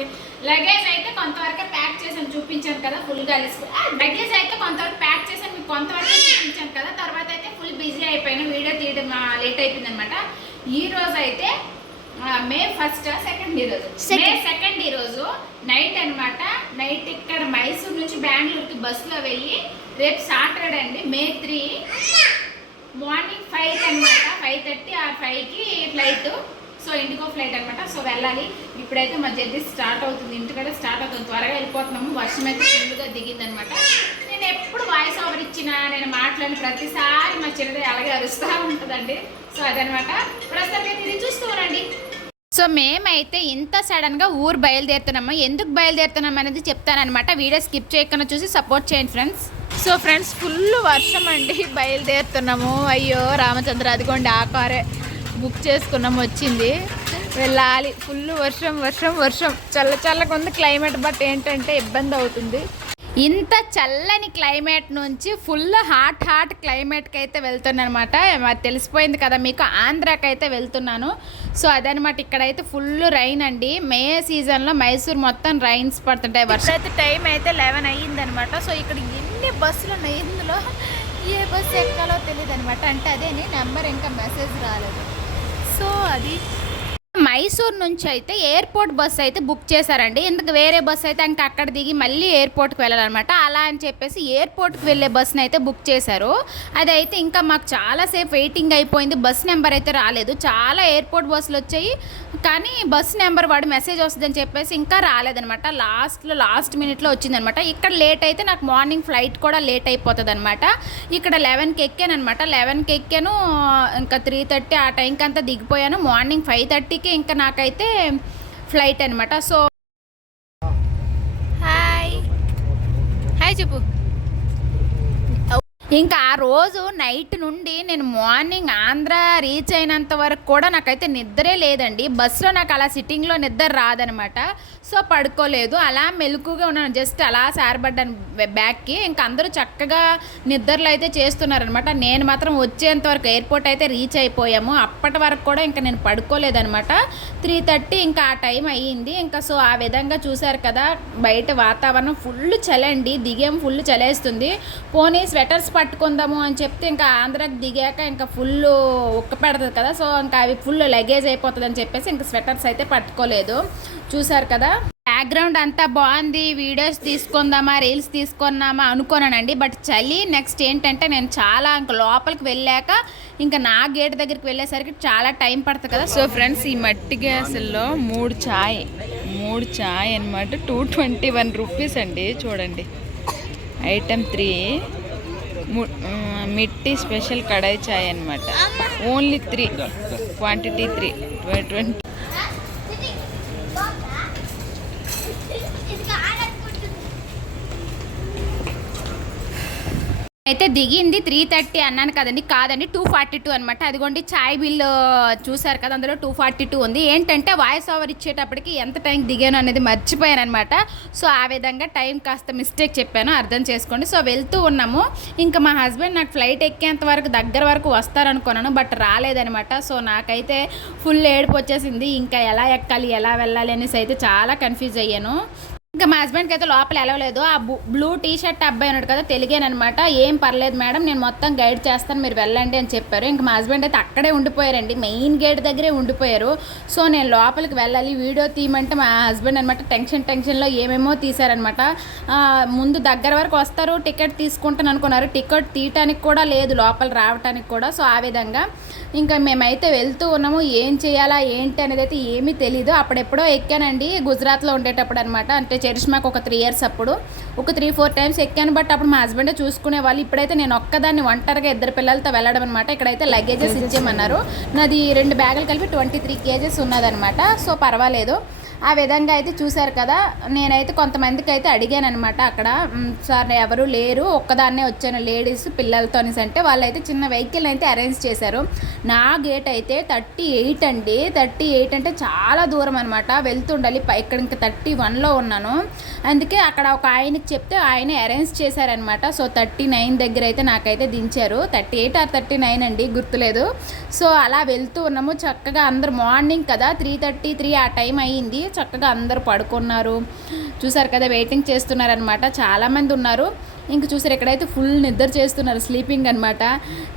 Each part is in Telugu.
చూడండి. లగేజ్ అయితే కొంతవరకు ప్యాక్ చేసాను, చూపించాను కదా ఫుల్గా లగేజ్ అయితే కొంతవరకు ప్యాక్ చేసాను, మీకు కొంతవరకు చూపించాను కదా. తర్వాత అయితే ఫుల్ బిజీ అయిపోయాను, వీడియో తీయడం లేట్ అయిపోయింది అనమాట. ఈ రోజు అయితే మే 1st, 2nd ఈరోజు మే 2nd ఈరోజు నైట్ అనమాట. నైట్ ఇక్కడ మైసూర్ నుంచి బెంగళూరుకి బస్సులో వెళ్ళి రేపు సాటర్డే అండి మే 3 మార్నింగ్ 5 అనమాట. 5:30 ఆ 5కి ఫ్లైట్. సో ఇండిగో ఫ్లైట్ అనమాట. సో వెళ్ళాలి. ఇప్పుడైతే మా జర్నీ స్టార్ట్ అవుతుంది, ఇంటికడే స్టార్ట్ అవుతుంది. త్వరగా వెళ్ళిపోతున్నాము. వర్షం అయితే ఫుల్గా దిగిందనమాట. నేను ఎప్పుడు వాయిస్ ఓవర్ ఇచ్చినా, నేను మాట్లాడిన ప్రతిసారి మా చిన్నది అలాగే అరుస్తూ ఉంటుందండి. సో అదనమాట. ప్రస్తుతానికి ఇది చూస్తూ ఉండండి. సో మేమైతే ఇంత సడన్గా ఊరు బయలుదేరుతున్నాము. ఎందుకు బయలుదేరుతున్నాం అనేది చెప్తానమాట. వీడియో స్కిప్ చేయకుండా చూసి సపోర్ట్ చేయండి ఫ్రెండ్స్. సో ఫ్రెండ్స్ ఫుల్ వర్షం అండి, బయలుదేరుతున్నాము. అయ్యో రామచంద్ర, అదిగోండి ఆ కారే బుక్ చేసుకున్నాము, వచ్చింది, వెళ్ళాలి. ఫుల్ వర్షం వర్షం వర్షం, చల్లగా ఉంది క్లైమేట్. బట్ ఏంటంటే ఇబ్బంది అవుతుంది. ఇంత చల్లని క్లైమేట్ నుంచి ఫుల్ హాట్ క్లైమేట్కి అయితే వెళ్తున్నాను అనమాట. మరి తెలిసిపోయింది కదా మీకు, ఆంధ్రాకి అయితే వెళ్తున్నాను. సో అదనమాట. ఇక్కడైతే ఫుల్ రైన్ అండి. మే సీజన్లో మైసూర్ మొత్తం రైన్స్ పడుతుంటాయి. వర్షం అయితే టైం అయితే 11 అయ్యిందనమాట. సో ఇక్కడ ఎన్ని బస్సులు ఉన్నాయి, ఇందులో ఏ బస్సు ఎక్కాలో తెలియదు అనమాట. అంటే అదే నెంబర్ ఇంకా మెసేజ్ రాలేదు. సో అది మైసూర్ నుంచి అయితే ఎయిర్పోర్ట్ బస్ అయితే బుక్ చేశారండి. ఎందుకు వేరే బస్ అయితే ఇంకా అక్కడ దిగి మళ్ళీ ఎయిర్పోర్ట్కి వెళ్ళాలన్నమాట. అలా అని చెప్పేసి ఎయిర్పోర్ట్కి వెళ్ళే బస్ని అయితే బుక్ చేశారు. అదైతే ఇంకా మాకు చాలాసేపు వెయిటింగ్ అయిపోయింది. బస్ నెంబర్ అయితే రాలేదు. చాలా ఎయిర్పోర్ట్ బస్సులు వచ్చాయి, కానీ బస్ నెంబర్ వాడు మెసేజ్ వస్తుందని చెప్పేసి ఇంకా రాలేదనమాట. లాస్ట్ మినిట్లో వచ్చిందనమాట. ఇక్కడ లేట్ అయితే నాకు మార్నింగ్ ఫ్లైట్ కూడా లేట్ అయిపోతుంది అనమాట. ఇక్కడ 11కి ఎక్కాను అనమాట. 11కి ఎక్కాను, ఇంకా 3:30 ఆ టైంకి అంతా దిగిపోయాను. మార్నింగ్ 5:30కి ఇంకా నాకైతే ఫ్లైట్ అనమాట. సో హాయ్ చెప్పు. ఇంకా ఆ రోజు నైట్ నుండి నేను మార్నింగ్ ఆంధ్ర రీచ్ అయినంత వరకు కూడా నాకైతే నిద్రే లేదండి. బస్సులో నాకు అలా సిట్టింగ్లో నిద్ర రాదనమాట. సో పడుకోలేదు, అలా మెలకుగా ఉన్నాను. జస్ట్ అలా సారబడ్డాను బ్యాగ్కి. ఇంకా అందరూ చక్కగా నిద్రలు అయితే చేస్తున్నారనమాట. నేను మాత్రం వచ్చేంత వరకు ఎయిర్పోర్ట్ అయితే రీచ్ అయిపోయాము. అప్పటి వరకు కూడా ఇంకా నేను పడుకోలేదనమాట. 3:30 ఇంకా ఆ టైం అయ్యింది. ఇంకా సో ఆ విధంగా చూశారు కదా, బయట వాతావరణం ఫుల్ చలండి. దిగేం ఫుల్ చలేస్తుంది. పోనీ స్వెటర్స్ పట్టుకుందాము అని చెప్తే ఇంకా ఆంధ్రాకి దిగాక ఇంకా ఫుల్ ఉక్క పెడుతుంది కదా. సో ఇంకా అవి ఫుల్ లగేజ్ అయిపోతుంది అని చెప్పేసి ఇంకా స్వెటర్స్ అయితే పట్టుకోలేదు. చూసారు కదా, బ్యాక్గ్రౌండ్ అంతా బాగుంది. వీడియోస్ తీసుకుందామా, రీల్స్ తీసుకున్నామా అనుకోనానండి. బట్ చలి. నెక్స్ట్ ఏంటంటే నేను చాలా ఇంకా లోపలికి వెళ్ళాక ఇంకా నా గేట్ దగ్గరికి వెళ్ళేసరికి చాలా టైం పడుతుంది కదా. సో ఫ్రెండ్స్ ఈ మట్టి గ్యాసుల్లో 3 చాయ్ అనమాట. 221 రూపీస్ అండి. చూడండి, ఐటమ్ 3 మిట్టి స్పెషల్ కడాయి చాయ్ అనమాట. Only 3, quantity 3, 20. అయితే దిగింది 3:30 అన్నాను కదండి, కాదండి 242 అనమాట. అదిగోండి చాయ్ బిల్ చూసారు కదా, అందులో 242 ఉంది. ఏంటంటే వాయిస్ ఓవర్ ఇచ్చేటప్పటికి ఎంత టైం దిగాను అనేది మర్చిపోయాను అనమాట. సో ఆ విధంగా టైం కాస్త మిస్టేక్ చెప్పాను, అర్థం చేసుకోండి. సో వెళ్తూ ఉన్నాము. ఇంకా మా హస్బెండ్ నాకు ఫ్లైట్ ఎక్కేంత వరకు దగ్గర వరకు వస్తారనుకున్నాను, బట్ రాలేదనమాట. సో నాకైతే ఫుల్ ఏడుపు వచ్చేసింది. ఇంకా ఎలా ఎక్కాలి, ఎలా వెళ్ళాలి అనేసి అయితే చాలా కన్ఫ్యూజ్ అయ్యాను. ఇంకా మా హస్బెండ్కి అయితే లోపల వెళ్ళలేదు. ఆ బ్లూ టీ షర్ట్ అబ్బాయి ఉన్నాడు కదా, తెలుగేనమాట. ఏం పర్లేదు మేడం, నేను మొత్తం గైడ్ చేస్తాను, మీరు వెళ్ళండి అని చెప్పారు. ఇంకా మా హస్బెండ్ అయితే అక్కడే ఉండిపోయారండి, మెయిన్ గేట్ దగ్గరే ఉండిపోయారు. సో నేను లోపలికి వెళ్ళాలి, వీడియో తీయమంటే మా హస్బెండ్ అనమాట టెన్షన్లో ఏమేమో తీశారనమాట. ముందు దగ్గర వరకు వస్తారు, టికెట్ తీసుకుంటాను అనుకున్నారు. టికెట్ తీయటానికి కూడా లేదు, లోపల రావటానికి కూడా. సో ఆ విధంగా ఇంకా మేమైతే వెళ్తూ ఉన్నాము. ఏం చేయాలా ఏంటి అనేది అయితే ఏమీ తెలీదు. అప్పుడెప్పుడో ఎక్కానండి, గుజరాత్లో ఉండేటప్పుడు అనమాట. అంటే చరిష్మాకు ఒక 3 years అప్పుడు ఒక 3-4 times ఎక్కాను. బట్ అప్పుడు మా హస్బెండే చూసుకునే వాళ్ళు. ఇప్పుడైతే నేను ఒక్కదాన్ని ఒంటరిగా 2 పిల్లలతో వెళ్ళడం అనమాట. ఇక్కడైతే లగేజెస్ ఇచ్చేయమన్నారు. నాది 2 బ్యాగులు కలిపి 23 kgs ఉన్నదనమాట. సో పర్వాలేదు. ఆ విధంగా అయితే చూశారు కదా. నేనైతే కొంతమందికి అయితే అడిగాను అనమాట అక్కడ, సార్ ఎవరు లేరు, ఒక్కదాన్నే వచ్చాను లేడీస్ పిల్లలతో అంటే వాళ్ళైతే చిన్న వెహికల్ అయితే అరేంజ్ చేశారు. నా గేట్ అయితే 38 అండి. 38 అంటే చాలా దూరం అనమాట, వెళ్తుండాలి. ఇక్కడ ఇంకా 31లో ఉన్నాను. అందుకే అక్కడ ఒక ఆయనకి చెప్తే ఆయన అరేంజ్ చేశారనమాట. సో 39 దగ్గర అయితే నాకైతే దించారు. 38 or 39 అండి, గుర్తులేదు. సో అలా వెళ్తూ ఉన్నాము చక్కగా. అందరు మార్నింగ్ కదా, 3:33 ఆ టైం అయ్యింది. చక్కగా అందరూ పడుకున్నారు. చూసారు కదా, వెయిటింగ్ చేస్తున్నారనమాట, చాలామంది ఉన్నారు. ఇంక చూసారు ఎక్కడైతే ఫుల్ నిద్ర చేస్తున్నారు, స్లీపింగ్ అనమాట.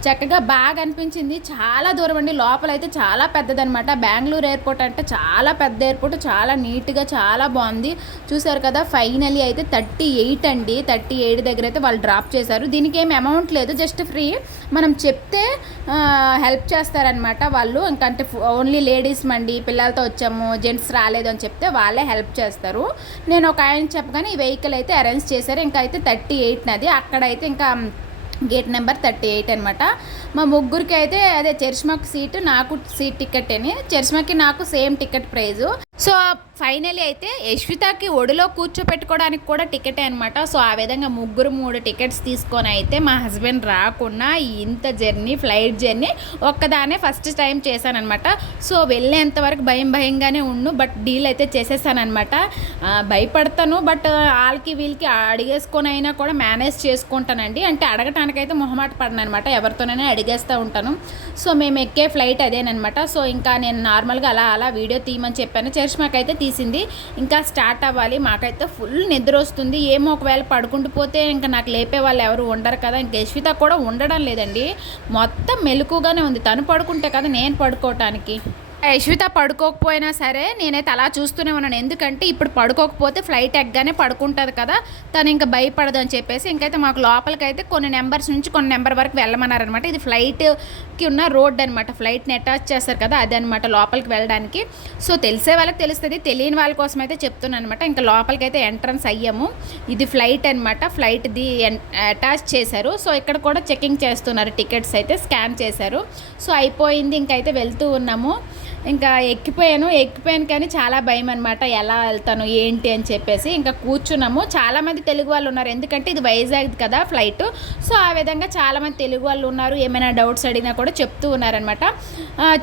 చక్కగా బాగా అనిపించింది. చాలా దూరం అండి, లోపలైతే చాలా పెద్దదనమాట. బెంగళూరు ఎయిర్పోర్ట్ అంటే చాలా పెద్ద ఎయిర్పోర్ట్, చాలా నీట్గా చాలా బాగుంది. చూసారు కదా, ఫైనలీ అయితే 38 అండి, 38 దగ్గర అయితే వాళ్ళు డ్రాప్ చేశారు. దీనికి ఏమి అమౌంట్ లేదు, జస్ట్ ఫ్రీ. మనం చెప్తే హెల్ప్ చేస్తారనమాట వాళ్ళు. ఇంకంటే ఓన్లీ లేడీస్ మండి, పిల్లలతో వచ్చాము, జెంట్స్ రాలేదు అని చెప్తే వాళ్ళే హెల్ప్ చేస్తారు. నేను ఒక ఆయన చెప్పగానే ఈ వెహికల్ అయితే అరేంజ్ చేశారు. ఇంకా అయితే 38 నది అక్కడైతే ఇంకా గేట్ నెంబర్ 38 అనమాట. మా ముగ్గురికి అయితే అదే చరిష్మాకు సీటు, నాకు సీట్ టికెట్ అని, చరిష్మాకి నాకు same ticket price. So finally అయితే యశ్వితకి ఒడిలో కూర్చోపెట్టుకోవడానికి కూడా టికెటే అనమాట. సో ఆ విధంగా ముగ్గురు 3 టికెట్స్ తీసుకొని అయితే మా హస్బెండ్ రాకుండా ఇంత జర్నీ, ఫ్లైట్ జర్నీ ఒక్కదానే ఫస్ట్ టైం చేశానమాట. సో వెళ్ళేంత వరకు భయంగానే ఉండు, బట్ డీల్ అయితే చేసేసానమాట. భయపడతాను, బట్ వాళ్ళకి వీళ్ళకి అడిగేసుకొని అయినా కూడా మేనేజ్ చేసుకుంటానండి. అంటే అడగటానికైతే మొహమాట పడను అనమాట, ఎవరితోనైనా అడిగేస్తూ ఉంటాను. సో మేము ఎక్కే ఫ్లైట్ అదేనమాట. సో ఇంకా నేను నార్మల్గా అలా వీడియో తీయమని చెప్పాను. చరిష్మాకైతే తీసింది. ఇంకా స్టార్ట్ అవ్వాలి. మాకైతే ఫుల్ నిద్ర వస్తుంది. ఏమో ఒకవేళ పడుకుంటూ పోతే ఇంకా నాకు లేపే వాళ్ళు ఎవరు ఉండరు కదా. ఇంకా యశ్విత కూడా ఉండడం లేదండి, మొత్తం మెలకుగానే ఉంది. తను పడుకుంటే కదా నేను పడుకోవటానికి. యశ్విత పడుకోకపోయినా సరే నేనైతే అలా చూస్తూనే ఉన్నాను. ఎందుకంటే ఇప్పుడు పడుకోకపోతే ఫ్లైట్ ఎక్కగానే పడుకుంటుంది కదా, తను ఇంకా భయపడదు అని చెప్పేసి ఇంకైతే మాకు లోపలికి అయితే కొన్ని నెంబర్స్ నుంచి కొన్ని నెంబర్ వరకు వెళ్ళమన్నారనమాట. ఇది ఫ్లైట్కి ఉన్న రోడ్ అనమాట, ఫ్లైట్ని అటాచ్ చేస్తారు కదా అది అనమాట లోపలికి వెళ్ళడానికి. సో తెలిసే వాళ్ళకి తెలుస్తుంది, తెలియని వాళ్ళ కోసం అయితే చెప్తున్నాను అనమాట. ఇంకా లోపలికి అయితే ఎంట్రన్స్ అయ్యాము. ఇది ఫ్లైట్ అనమాట, ఫ్లైట్ది అటాచ్ చేశారు. సో ఇక్కడ కూడా చెకింగ్ చేస్తున్నారు, టికెట్స్ అయితే స్కాన్ చేశారు. సో అయిపోయింది, ఇంకైతే వెళ్తూ ఉన్నాము. ఇంకా ఎక్కిపోయాను కానీ చాలా భయం అనమాట, ఎలా వెళ్తాను ఏంటి అని చెప్పేసి. ఇంకా కూర్చున్నాము. చాలామంది తెలుగు వాళ్ళు ఉన్నారు, ఎందుకంటే ఇది వైజాగ్ కదా ఫ్లైట్. సో ఆ విధంగా చాలామంది తెలుగు వాళ్ళు ఉన్నారు. ఏమైనా డౌట్స్ అడిగినా కూడా చెప్తూ ఉన్నారనమాట.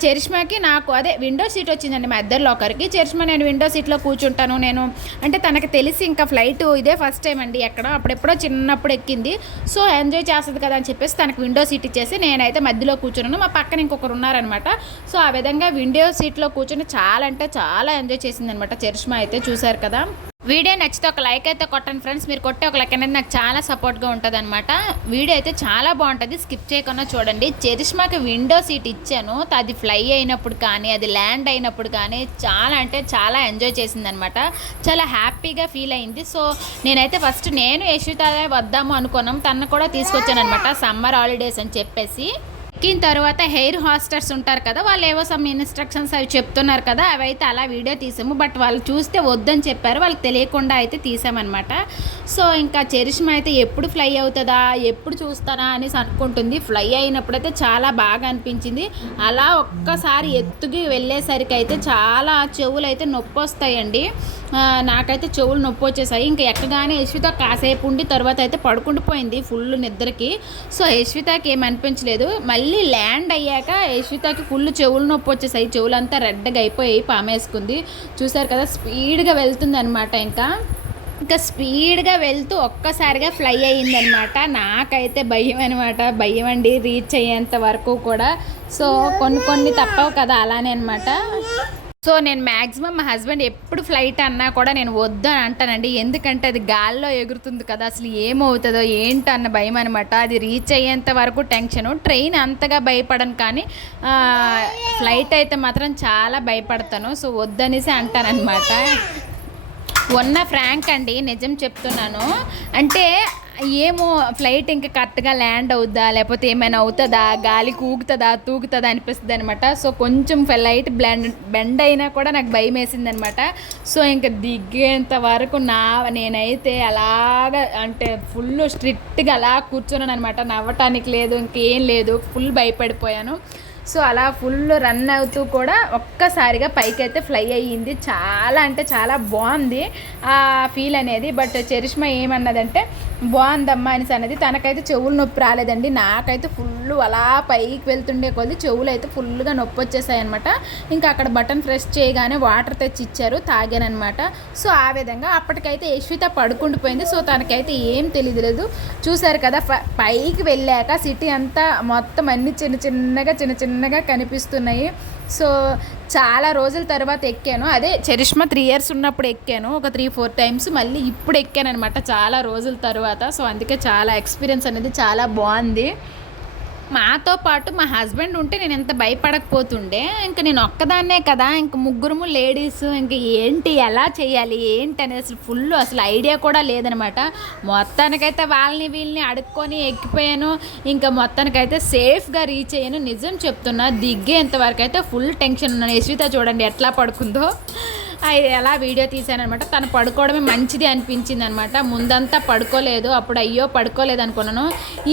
చరిష్మాకి నాకు అదే విండో సీట్ వచ్చిందండి మా ఇద్దరిలో ఒకరికి. చరిష్మా నేను విండో సీట్లో కూర్చుంటాను, నేను అంటే తనకు తెలిసి ఇంకా ఫ్లైట్ ఇదే ఫస్ట్ టైం అండి ఎక్కడ, అప్పుడెప్పుడో చిన్నప్పుడు ఎక్కింది. సో ఎంజాయ్ చేస్తుంది కదా అని చెప్పేసి తనకు విండో సీట్ ఇచ్చేసి నేనైతే మధ్యలో కూర్చున్నాను. మా పక్కన ఇంకొకరు ఉన్నారనమాట. సో ఆ విధంగా విండో సీట్లో కూర్చొని చాలా అంటే చాలా ఎంజాయ్ చేసింది అనమాట చరిష్మా అయితే. చూసారు కదా, వీడియో నచ్చితే ఒక లైక్ అయితే కొట్టండి ఫ్రెండ్స్. మీరు కొట్టే ఒక లైక్ అనేది నాకు చాలా సపోర్ట్గా ఉంటుంది అనమాట. వీడియో అయితే చాలా బాగుంటుంది, స్కిప్ చేయకుండా చూడండి. చరిష్మాకి విండో సీట్ ఇచ్చాను, అది ఫ్లై అయినప్పుడు కానీ అది ల్యాండ్ అయినప్పుడు కానీ చాలా అంటే చాలా ఎంజాయ్ చేసిందనమాట, చాలా హ్యాపీగా ఫీల్ అయింది. సో నేనైతే ఫస్ట్ నేను యశ్విత వద్దాము అనుకున్నాం, తను కూడా తీసుకొచ్చాను అనమాట సమ్మర్ హాలిడేస్ అని చెప్పేసి. ఎక్కిన తర్వాత హెయిర్ హాస్టర్స్ ఉంటారు కదా, వాళ్ళు ఏవో సమ్ ఇన్స్ట్రక్షన్స్ అవి చెప్తున్నారు కదా, అవి అయితే అలా వీడియో తీసాము. బట్ వాళ్ళు చూస్తే వద్దని చెప్పారు, వాళ్ళకి తెలియకుండా అయితే తీసామన్నమాట. సో ఇంకా చరిష్మా అయితే ఎప్పుడు ఫ్లై అవుతుందా, ఎప్పుడు చూస్తారా అనేసి అనుకుంటుంది. ఫ్లై అయినప్పుడైతే చాలా బాగా అనిపించింది. అలా ఒక్కసారి ఎత్తుకి వెళ్ళేసరికి అయితే చాలా చెవులు అయితే నొప్పి వస్తాయండి. నాకైతే చెవులు నొప్పి వచ్చేసాయి. ఇంకా ఎక్కగానే యశ్విత కాసేపు ఉండి తర్వాత అయితే పడుకుండిపోయింది ఫుల్ నిద్రకి. సో యశ్వితకి ఏమనిపించలేదు. మళ్ళీ ల్యాండ్ అయ్యాక యశ్వితకి ఫుల్ చెవులు నొప్పి వచ్చేసాయి, చెవులంతా రెడ్గా అయిపోయి పామేసుకుంది. చూసారు కదా, స్పీడ్గా వెళ్తుంది అనమాట. ఇంకా స్పీడ్గా వెళ్తూ ఒక్కసారిగా ఫ్లై అయ్యిందనమాట. నాకైతే భయం అండి రీచ్ అయ్యేంత వరకు కూడా. సో కొన్ని తప్పవు కదా, అలానే అనమాట. సో నేను మ్యాక్సిమం మా హస్బెండ్ ఎప్పుడు ఫ్లైట్ అన్నా కూడా నేను వద్దని అంటానండి, ఎందుకంటే అది గాల్లో ఎగురుతుంది కదా, అసలు ఏమవుతుందో ఏంటో అన్న భయం అనమాట. అది రీచ్ అయ్యేంత వరకు టెన్షను. ట్రైన్ అంతగా భయపడను, కానీ ఫ్లైట్ అయితే మాత్రం చాలా భయపడతాను. సో వద్దనేసి అంటానన్నమాట. ఉన్న ఫ్రాంక్ అండి, నిజం చెప్తున్నాను. అంటే ఏమో ఫ్లైట్ ఇంకా కరెక్ట్గా ల్యాండ్ అవుద్దా, లేకపోతే ఏమైనా అవుతుందా, గాలి తూగుతుందా అనిపిస్తుంది అనమాట. సో కొంచెం ఫ్లైట్ బెండ్ అయినా కూడా నాకు భయం వేసింది అనమాట. సో ఇంకా దిగేంత వరకు నేనైతే అలాగ అంటే ఫుల్ స్ట్రిక్ట్గా అలా కూర్చున్నాను అనమాట. నవ్వటానికి లేదు, ఇంకేం లేదు, ఫుల్ భయపడిపోయాను. సో అలా ఫుల్ రన్ అవుతూ కూడా ఒక్కసారిగా పైకి అయితే ఫ్లై అయ్యింది. చాలా అంటే చాలా బాగుంది ఆ ఫీల్ అనేది. బట్ చరిష్మా ఏమన్నదంటే బాగుందమ్మా అనేసి అన్నది. తనకైతే చెవులు నొప్పి రాలేదండి, నాకైతే ఫుల్ అలా పైకి వెళ్తుండే కొద్ది చెవులు అయితే ఫుల్గా నొప్పి వచ్చేసాయి అనమాట. ఇంకా అక్కడ బటన్ ప్రెస్ చేయగానే వాటర్ తెచ్చి ఇచ్చారు, తాగానమాట. సో ఆ విధంగా అప్పటికైతే యశ్విత పడుకుండిపోయింది. సో తనకైతే ఏం తెలియదు. చూసారు కదా, పైకి వెళ్ళాక సిటీ అంతా మొత్తం అన్ని చిన్న చిన్నగా కనిపిస్తున్నాయి. సో చాలా రోజుల తర్వాత ఎక్కాను. అదే చరిష్మా 3 ఇయర్స్ ఉన్నప్పుడు ఎక్కాను, ఒక 3-4 టైమ్స్. మళ్ళీ ఇప్పుడు ఎక్కాను అనమాట చాలా రోజుల తర్వాత. సో అందుకే చాలా ఎక్స్పీరియన్స్ అనేది చాలా బాగుంది. మాతో పాటు మా హస్బెండ్ ఉంటే నేను ఎంత భయపడకపోతుండే. ఇంక నేను ఒక్కదాన్నే కదా, ఇంక ముగ్గురము లేడీస్, ఇంక ఏంటి ఎలా చేయాలి ఏంటి అనేది అసలు ఐడియా కూడా లేదనమాట. మొత్తానికైతే వాళ్ళని వీళ్ళని అడుక్కొని ఎక్కిపోయాను. ఇంకా మొత్తానికైతే సేఫ్గా రీచ్ అయ్యాను. నిజం చెప్తున్నా, దిగ్గేంతవరకు అయితే ఫుల్ టెన్షన్ ఉన్నాను. యశ్విత చూడండి ఎట్లా పడుకుందో. ఎలా వీడియో తీసానమాట. తను పడుకోవడమే మంచిది అనిపించింది అనమాట. ముందంతా పడుకోలేదు, అప్పుడు అయ్యో పడుకోలేదు అనుకున్నాను.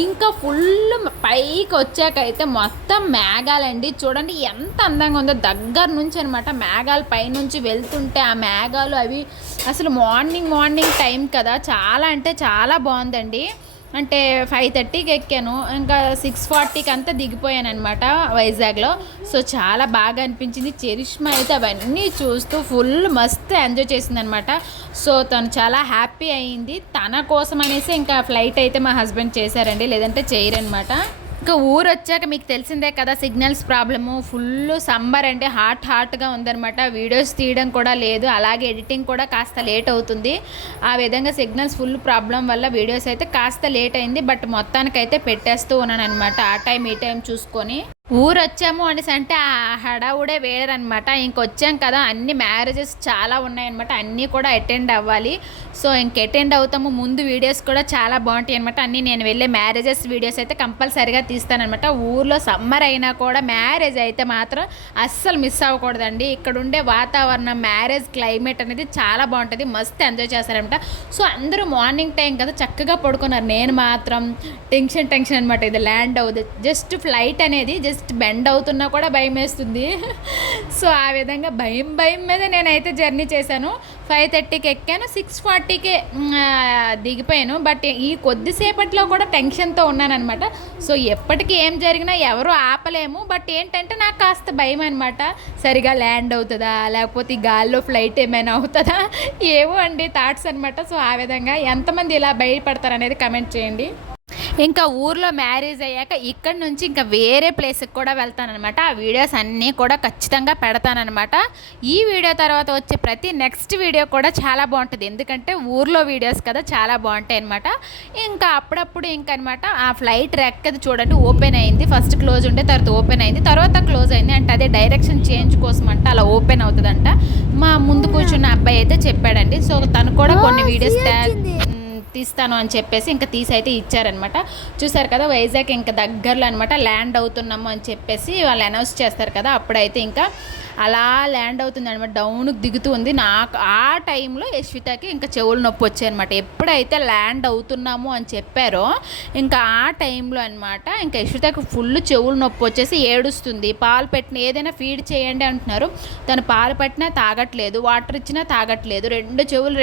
ఇంకా ఫుల్ పైకి వచ్చాకైతే మొత్తం మేఘాలండి. చూడండి ఎంత అందంగా ఉందో దగ్గర నుంచి అనమాట. మేఘాలు పైనుంచి వెళ్తుంటే ఆ మేఘాలు అవి అసలు మార్నింగ్ టైం కదా, చాలా అంటే చాలా బాగుందండి. అంటే 5:30కి ఎక్కాను, ఇంకా 6:40కి అంతా దిగిపోయాను అనమాట వైజాగ్లో. సో చాలా బాగా అనిపించింది. చరిష్మా అయితే అవన్నీ చూస్తూ ఫుల్ మస్తు ఎంజాయ్ చేసింది అనమాట. సో తను చాలా హ్యాపీ అయింది. తన కోసం అనేసి ఇంకా ఫ్లైట్ అయితే మా హస్బెండ్ చేశారండి, లేదంటే చేయరనమాట. ఇంకా ఊరు వచ్చాక మీకు తెలిసిందే కదా, సిగ్నల్స్ ప్రాబ్లము, ఫుల్ సమ్మర్ అంటే హాట్గా ఉందనమాట. వీడియోస్ తీయడం కూడా లేదు, అలాగే ఎడిటింగ్ కూడా కాస్త లేట్ అవుతుంది. ఆ విధంగా సిగ్నల్స్ ఫుల్ ప్రాబ్లం వల్ల వీడియోస్ అయితే కాస్త లేట్ అయింది. బట్ మొత్తానికైతే పెట్టేస్తూ ఉన్నాను అనమాట, ఆ టైం ఈ టైం చూసుకొని. ఊరు వచ్చాము అనేసి అంటే ఆ హడావుడే వేరనమాట. ఇంకొచ్చాం కదా, అన్ని మ్యారేజెస్ చాలా ఉన్నాయన్నమాట, అన్నీ కూడా అటెండ్ అవ్వాలి. సో అటెండ్ అవుతాము. ముందు వీడియోస్ కూడా చాలా బాగుంటాయి అనమాట. అన్నీ నేను వెళ్ళే మ్యారేజెస్ వీడియోస్ అయితే కంపల్సరీగా తీస్తానమాట. ఊర్లో సమ్మర్ అయినా కూడా మ్యారేజ్ అయితే మాత్రం అస్సలు మిస్ అవ్వకూడదండి. ఇక్కడ ఉండే వాతావరణం, మ్యారేజ్ క్లైమేట్ అనేది చాలా బాగుంటుంది, మస్తు ఎంజాయ్ చేస్తారనమాట. సో అందరూ మార్నింగ్ టైం కదా చక్కగా పడుకున్నారు. నేను మాత్రం టెన్షన్ అనమాట. ఇది ల్యాండ్ అవుతుంది, జస్ట్ ఫ్లైట్ అనేది జస్ట్ బెండ్ అవుతున్నా కూడా భయం వేస్తుంది. సో ఆ విధంగా భయం మీద నేనైతే జర్నీ చేశాను. 5:30కి ఎక్కాను, 6:40కే దిగిపోయాను. బట్ ఈ కొద్దిసేపట్లో కూడా టెన్షన్తో ఉన్నానమాట. సో ఎప్పటికీ ఏం జరిగినా ఎవరు ఆపలేము. బట్ ఏంటంటే నాకు కాస్త భయం అనమాట, సరిగా ల్యాండ్ అవుతుందా, లేకపోతే ఈ గాల్లో ఫ్లైట్ ఏమైనా అవుతుందా, ఏవో అండి థాట్స్ అనమాట. సో ఆ విధంగా ఎంతమంది ఇలా భయపడతారు అనేది కమెంట్ చేయండి. ఇంకా ఊర్లో మ్యారేజ్ అయ్యాక ఇక్కడ నుంచి ఇంకా వేరే ప్లేస్కి కూడా వెళ్తానమాట. ఆ వీడియోస్ అన్నీ కూడా ఖచ్చితంగా పెడతానమాట. ఈ వీడియో తర్వాత వచ్చే ప్రతి నెక్స్ట్ వీడియో కూడా చాలా బాగుంటుంది, ఎందుకంటే ఊర్లో వీడియోస్ కదా చాలా బాగుంటాయి అనమాట. ఇంకా అప్పుడప్పుడు ఇంకనమాట ఆ ఫ్లైట్ రెక్కది చూడండి ఓపెన్ అయింది. ఫస్ట్ క్లోజ్ ఉండే, తర్వాత ఓపెన్ అయింది, తర్వాత క్లోజ్ అయింది. అంటే అదే డైరెక్షన్ చేంజ్ కోసం అంటే అలా ఓపెన్ అవుతుందంట. మా ముందు కూర్చున్న అబ్బాయి అయితే చెప్పాడండి. సో తను కూడా కొన్ని వీడియోస్ తీస్తాను అని చెప్పేసి ఇంకా తీసి అయితే ఇచ్చారనమాట. చూసారు కదా, వైజాగ్ ఇంకా దగ్గరలో అనమాట ల్యాండ్ అవుతున్నాము అని చెప్పేసి వాళ్ళు అనౌన్స్ చేస్తారు కదా, అప్పుడైతే ఇంకా అలా ల్యాండ్ అవుతుంది అనమాట. డౌన్కి దిగుతూ ఉంది. నాకు ఆ టైంలో యశ్వితకి ఇంకా చెవులు నొప్పి వచ్చాయి అనమాట. ఎప్పుడైతే ల్యాండ్ అవుతున్నాము అని చెప్పారో ఇంకా ఆ టైంలో అనమాట ఇంకా యశ్వితకి ఫుల్ చెవులు నొప్పి వచ్చేసి ఏడుస్తుంది. పాలు పెట్టిన ఏదైనా ఫీడ్ చేయండి అంటున్నారు, తను పాలు పట్టినా తాగట్లేదు, వాటర్ ఇచ్చినా తాగట్లేదు.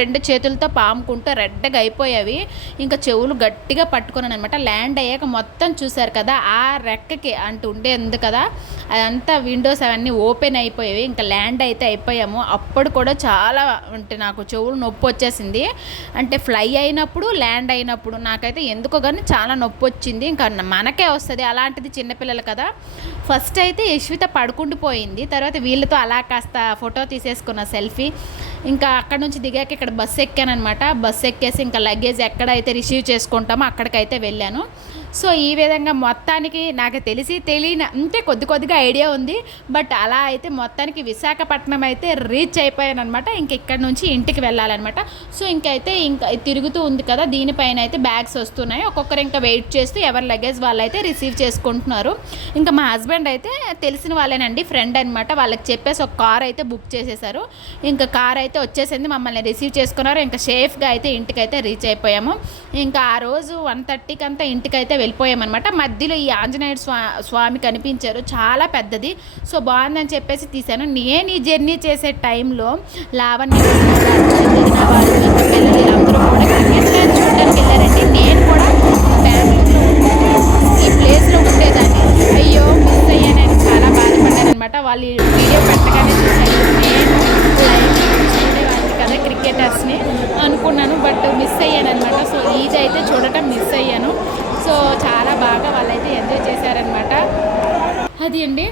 రెండు చేతులతో పాముకుంటూ రెడ్డగా అయిపోయావి. ఇంకా చెవులు గట్టిగా పట్టుకున్నాను అనమాట. ల్యాండ్ అయ్యాక మొత్తం చూసారు కదా, ఆ రెక్కకి అంటూ ఉండేందు కదా, అదంతా విండోస్ అవన్నీ ఓపెన్ అయిపోయి ఇంకా ల్యాండ్ అయితే అయిపోయాము. అప్పుడు కూడా చాలా అంటే నాకు చెవులు నొప్పి వచ్చేసింది. అంటే ఫ్లై అయినప్పుడు ల్యాండ్ అయినప్పుడు నాకైతే ఎందుకో కానీ చాలా నొప్పి వచ్చింది. ఇంకా మనకే వస్తుంది, అలాంటిది చిన్నపిల్లలు కదా. ఫస్ట్ అయితే యశ్విత పడుకుండిపోయింది, తర్వాత వీళ్ళతో అలా కాస్త ఫోటో తీసేసుకున్న సెల్ఫీ. ఇంకా అక్కడ నుంచి దిగాక ఇక్కడ బస్సు ఎక్కానమాట. బస్సు ఎక్కేసి ఇంకా లగేజ్ ఎక్కడైతే రిసీవ్ చేసుకుంటామో అక్కడికైతే వెళ్ళాను. సో ఈ విధంగా మొత్తానికి నాకు తెలియని అంటే కొద్దిగా ఐడియా ఉంది. బట్ అలా అయితే మొత్తానికి విశాఖపట్నం అయితే రీచ్ అయిపోయాను అనమాట. ఇంక ఇక్కడ నుంచి ఇంటికి వెళ్ళాలన్నమాట. సో ఇంకా తిరుగుతూ ఉంది కదా, దీనిపైన అయితే బ్యాగ్స్ వస్తున్నాయి. ఒక్కొక్కరు ఇంకా వెయిట్ చేస్తూ ఎవరి లగేజ్ వాళ్ళైతే రిసీవ్ చేసుకుంటున్నారు. ఇంకా మా హస్బెండ్ అయితే తెలిసిన వాళ్ళేనండి, ఫ్రెండ్ అనమాట. వాళ్ళకి చెప్పేసి ఒక కార్ అయితే బుక్ చేసేసారు. ఇంకా కార్ అయితే వచ్చేసింది, మమ్మల్ని రిసీవ్ చేసుకున్నారు. ఇంకా సేఫ్గా అయితే ఇంటికైతే రీచ్ అయిపోయాము. ఇంకా ఆ రోజు 1:30కి అంతా ఇంటికైతే వెళ్ళిపోయామన్నమాట. మధ్యలో ఈ ఆంజనేయ స్వామి కనిపించారు, చాలా పెద్దది. సో బాగుందని చెప్పేసి తీశాను. నేను ఈ జర్నీ చేసే టైంలో లావణ్య వాళ్ళు ఇంకా పిల్లలు వీళ్ళందరూ కూడా క్రికెట్ మ్యాచ్ చూడడానికి వెళ్ళారండి. నేను కూడా బెంగళూరులో ఈ ప్లేస్లో ఉండేదాన్ని. అయ్యో మిస్ అయ్యానని చాలా బాధపడ్డాను అనమాట. వాళ్ళు వీడియో పెట్టగానే చూశాను, నేను లైవ్ చూడేవాడిని కదా క్రికెటర్స్ని అనుకున్నాను, బట్ మిస్ అయ్యాను అనమాట. సో ఇదైతే చూడటం మిస్ అయ్యాను. సో చాలా బాగా వాళ్ళైతే ఎంజాయ్ చేశారనమాట. అది అండి.